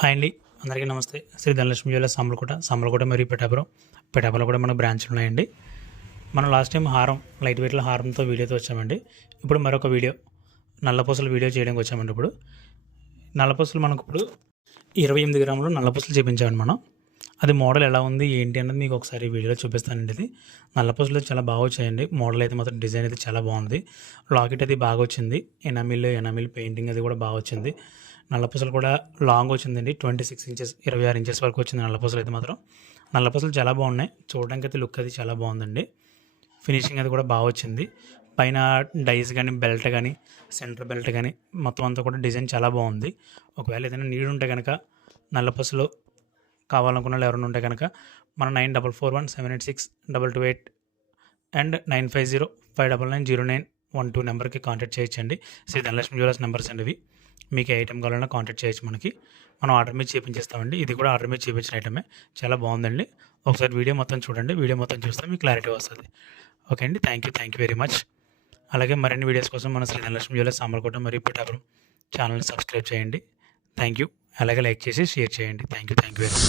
Hi అండి, అందరికీ నమస్తే. శ్రీ ధనలక్ష్మి జ్యువెలర్స్ సామర్లకోట మరియు పిఠాపురంలో కూడా మనకు బ్రాంచ్లు ఉన్నాయండి. మనం లాస్ట్ టైం లైట్ వెయిట్లో హారంతో వీడియోతో వచ్చామండి. ఇప్పుడు మరొక వీడియో నల్లపూసల వీడియో చేయడానికి వచ్చామండి. ఇప్పుడు నల్లపూసలు మనకు ఇప్పుడు 28 గ్రాములు నల్లపూసలు చూపించామండి మనం. అది మోడల్ ఎలా ఉంది ఏంటి అన్నది మీకు ఒకసారి వీడియోలో చూపిస్తానండి. ఇది నల్లపూసలు చాలా బాగా వచ్చాయండి. మోడల్ అయితే మాత్రం డిజైన్ అయితే చాలా బాగుంది. లాకెట్ అది బాగా వచ్చింది. ఎనామిల్ పెయింటింగ్ అది కూడా బాగా వచ్చింది. నల్లపూసలు కూడా లాంగ్ వచ్చిందండి. 26 ఇంచెస్ 26 ఇంచెస్ వరకు వచ్చింది నల్లపూసలు అయితే మాత్రం. నల్లపూసలు చాలా బాగున్నాయి. చూడడానికి అయితే లుక్ అది చాలా బాగుందండి. ఫినిషింగ్ అది కూడా బాగా వచ్చింది. పైన డైస్ కానీ బెల్ట్ కానీ సెంటర్ బెల్ట్ కానీ మొత్తం అంతా కూడా డిజైన్ చాలా బాగుంది. ఒకవేళ ఏదైనా నీడ్ ఉంటే కనుక నల్లపూసలు కావాలనుకున్న వాళ్ళు ఎవరైనా ఉంటే కనుక మన 9441786228 అండ్ 9505990912 నెంబర్కి కాంటాక్ట్ చేయొచ్చండి. శ్రీ ధనలక్ష్మి జ్యువెలర్స్ నెంబర్స్ అండి ఇవి. మీకు ఏ ఐటమ్ కావాలన్నా కాంటాక్ట్ చేయొచ్చు. మనం ఆర్డర్ మీద చేయించేస్తామండి. ఇది కూడా ఆర్డర్ మీద చేయించిన ఐటమే, చాలా బాగుందండి. ఒకసారి వీడియో మొత్తం చూడండి. వీడియో మొత్తం చూస్తే మీకు క్లారిటీ వస్తుంది. ఓకే అండి, థ్యాంక్ యూ వెరీ మచ్. అలాగే మరిన్ని వీడియోస్ కోసం మన శ్రీ ధనలక్ష్మి జ్యువెలర్స్ సామర్లకోట మరియు పిఠాపురం ఛానల్ని సబ్స్క్రైబ్ చేయండి. Thank you. అలాగే లైక్ చేసి షేర్ చేయండి. Thank you very much.